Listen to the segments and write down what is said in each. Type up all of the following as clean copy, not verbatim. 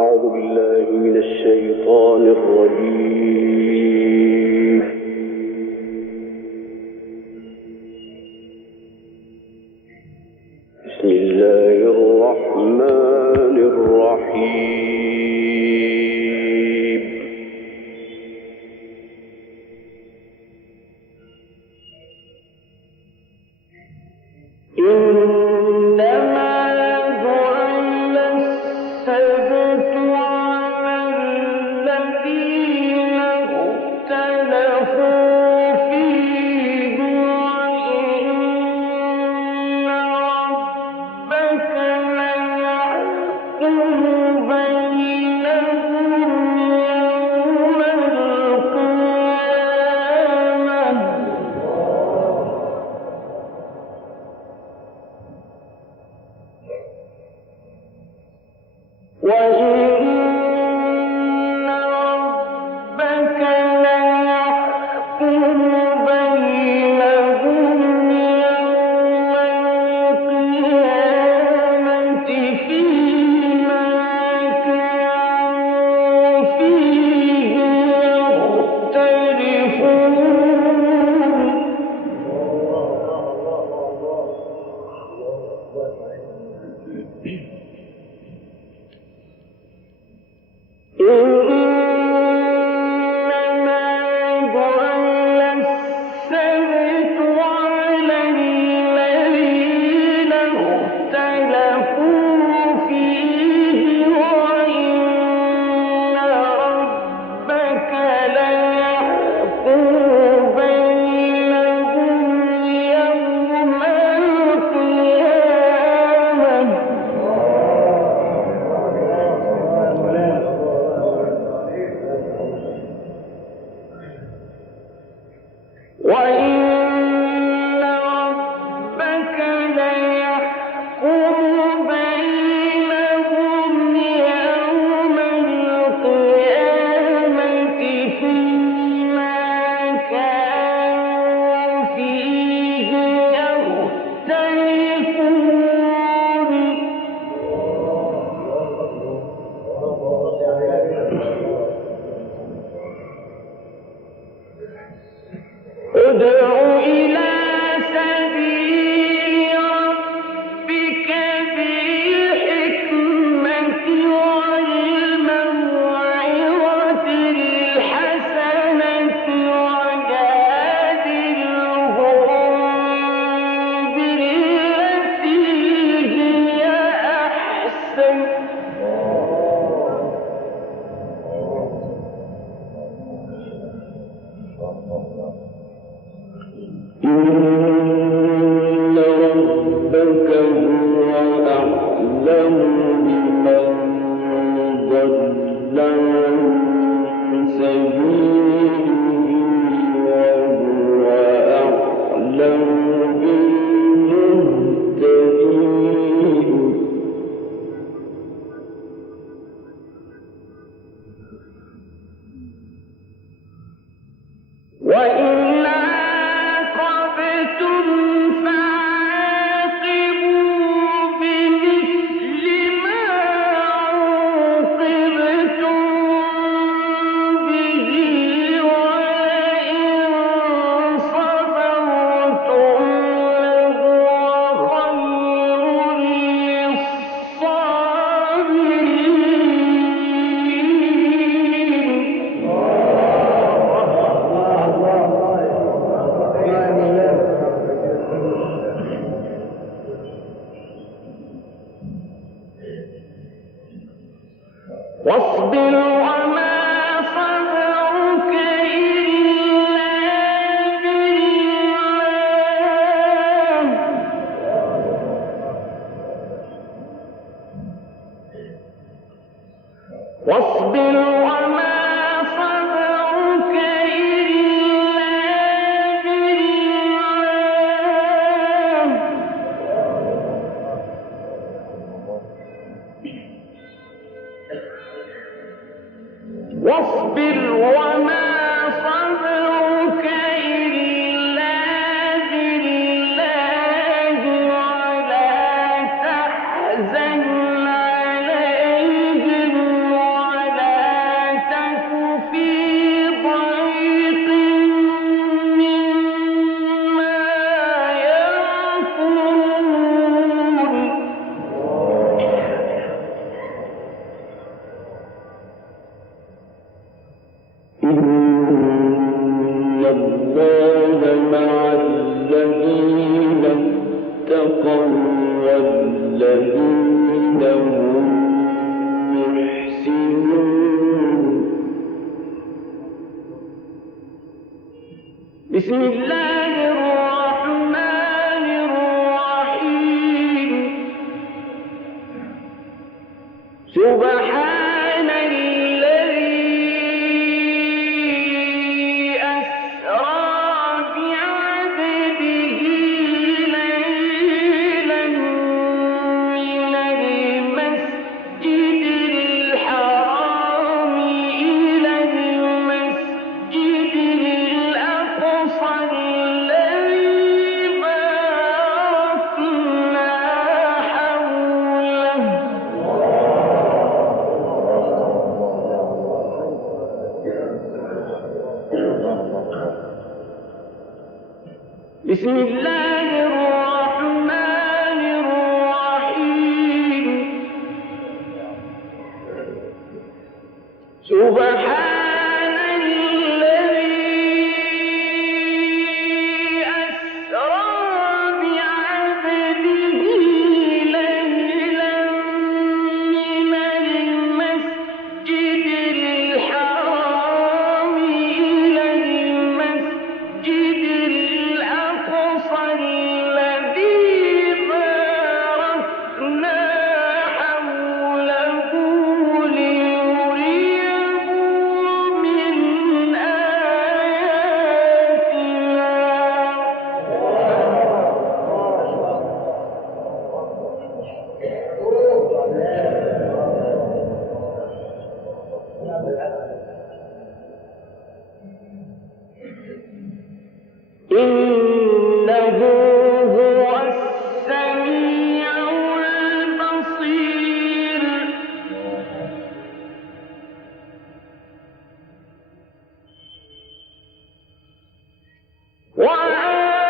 أعوذ بالله من الشيطان الرجيم. بسم الله الرحمن الرحيم. إنما جعل السبت على الذين اختلفوا فيه وإن ربك ليحكم بينهم يوم القيامة وإن ربك ليحكم بينهم يوم القيامة فيما كانوا فيه يختلفون. إنما جعل السبت على الذين اختلفوا فيه وإن ربك ليحكم بينهم يوم القيامة وإن ربك ليحكم بينهم يوم القيامة فيما كانوا فيه يختلفون. ادع إلى سبيل ربك بالحكمة والموعظة الحسنة وجادلهم بالتي هي أحسن إن ربك هو أعلم بمن ضل عن سبيله وهو أعلم بالمهتدين. وإن عاقبتم فعاقبوا بمثل ما عوقبتم به ولئن صبرتم لهو خير للصابرين. واصبر وما صبرك إلا بالله واصبر وما صبرك إلا بالله واصبر وما صبرك إلا بالله ولا تحزن عليهم الذين هم محسنون. بسم الله الرحمن الرحيم. سبحان الذي أسرى بعبده ليلا من المسجد الحرام إلى المسجد الأقصى الذي باركنا حوله. بسم الله الرحمن الرحيم. سبحان الذي أسرى بعبده ليلا من المسجد الحرام إلى المسجد الأقصى الذي باركنا حوله لنريه من آياتنا. إنه هو السميع البصير.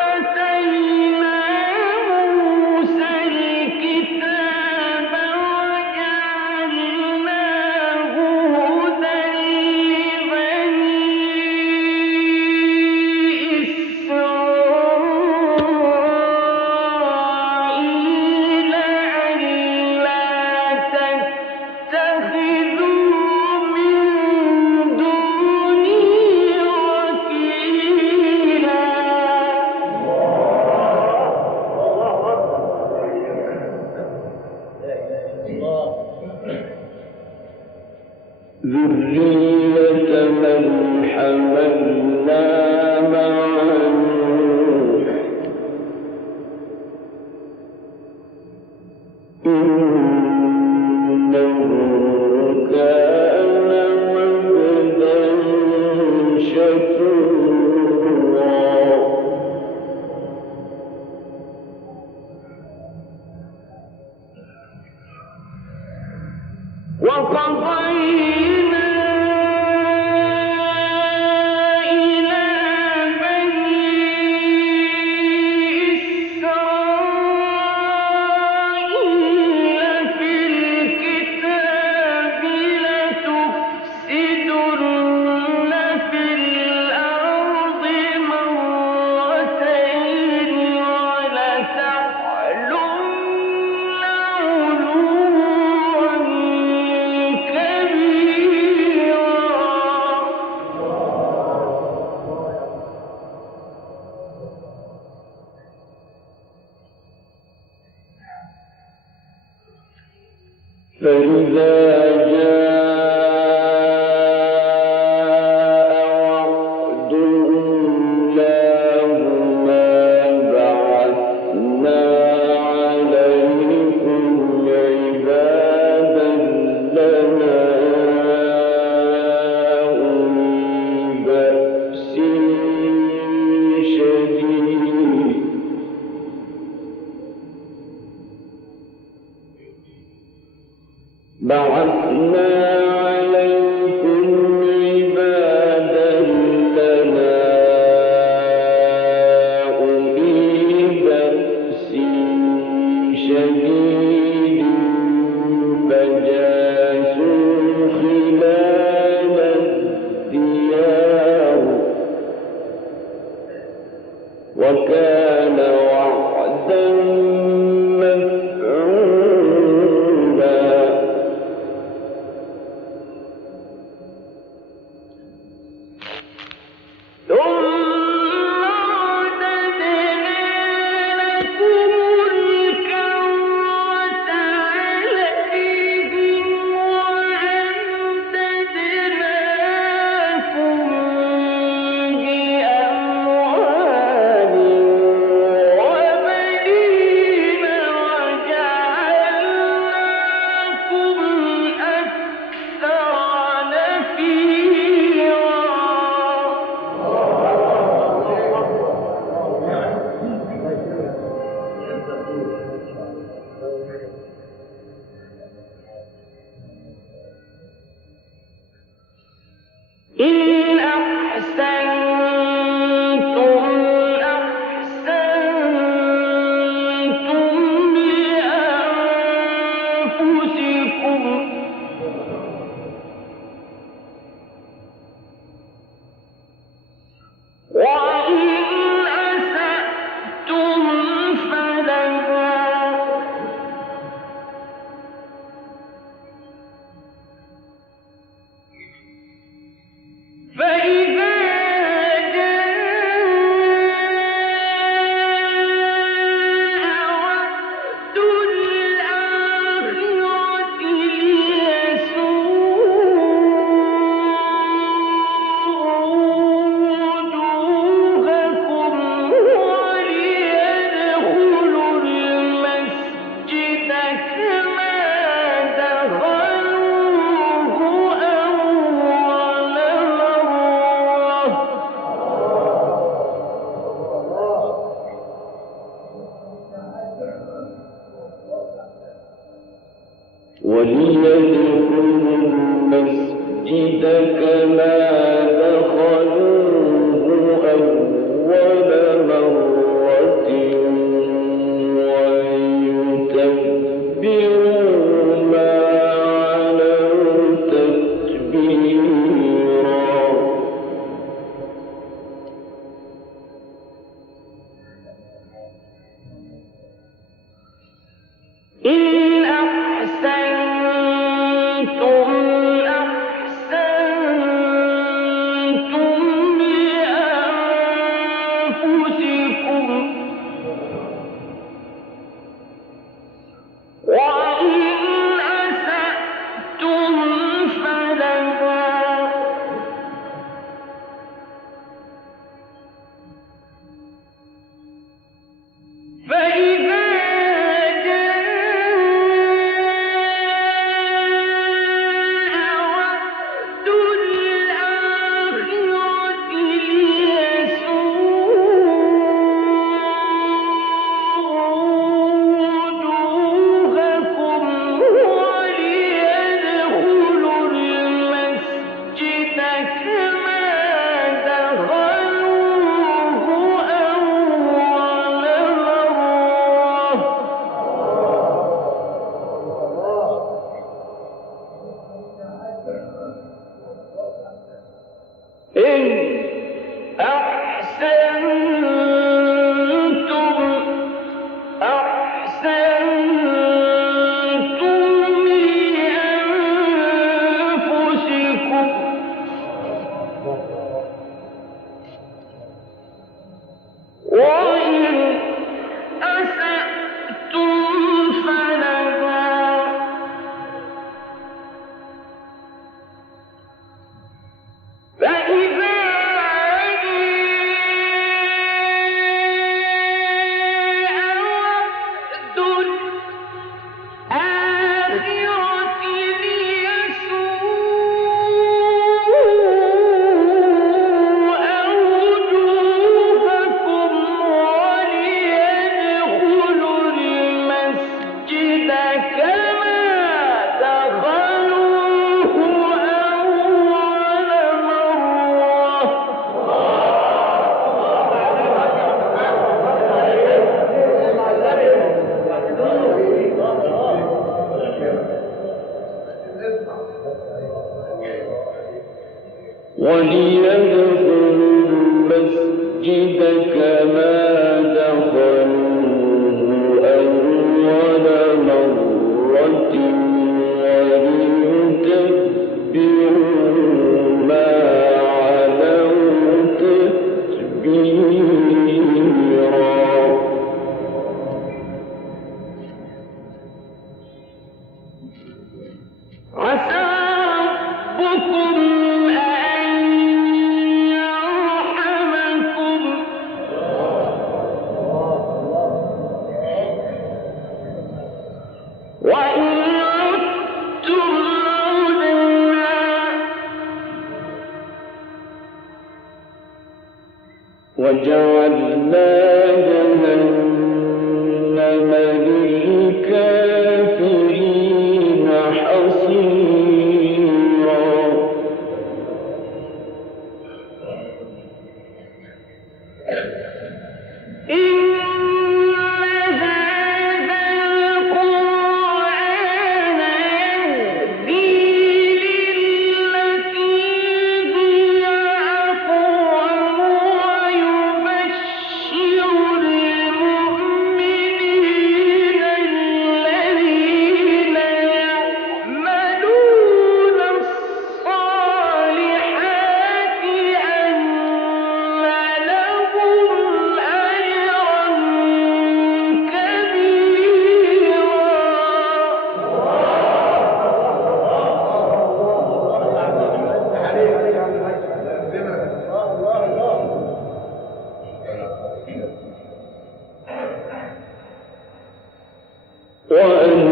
وآتينا موسى الكتاب وجعلناه هدى لبني إسرائيل ألا تتخذوا من دوني وكيلا. ذرية من حملنا مع نوح إنه كان عبدا شكورا. وقضينا إلى بني إسرائيل في الكتاب لتفسدن في الأرض مرتين ولتعلن علوا كبيرا. فإذا جاء وعد أولاهما بعثنا عليكم عبادا لنا أولي بأس شديد. بعثنا عليكم عبادا لنا أولي بأس شديد فجاسوا خلال الديار وكان وعدا مفعولا. يبشر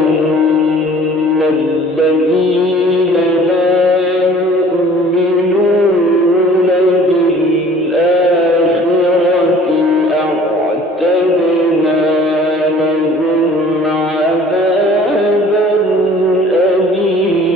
إن الذين لا يؤمنون بالآخرة أعتدنا لهم عذابا أليما.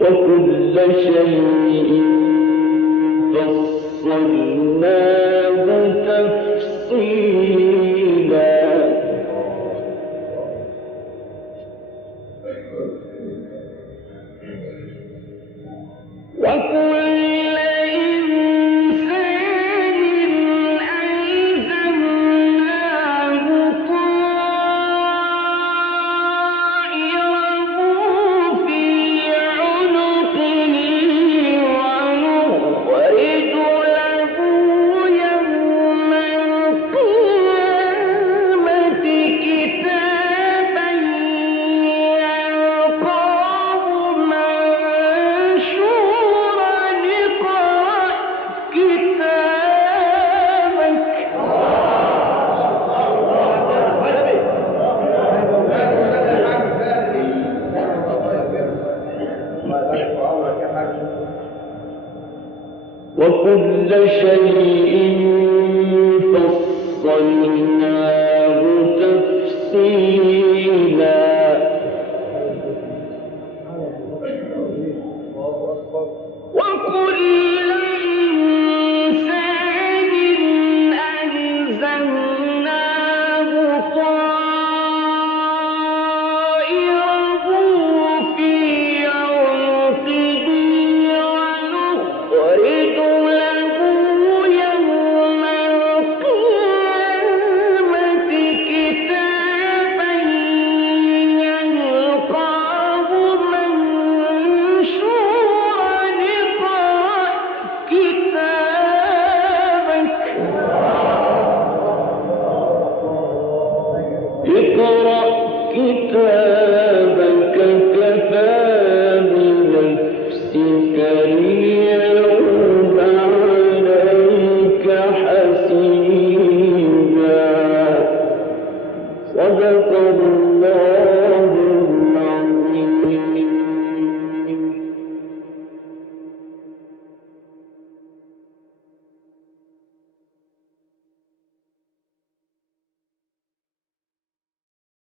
وكل شيء فصلناه تفصيلا. وكل إنسان ألزمناه طائره في عنقه ونخرج له يوم القيامة كتابا يلقاه منشورا اقرأ كتابك. وكل شيء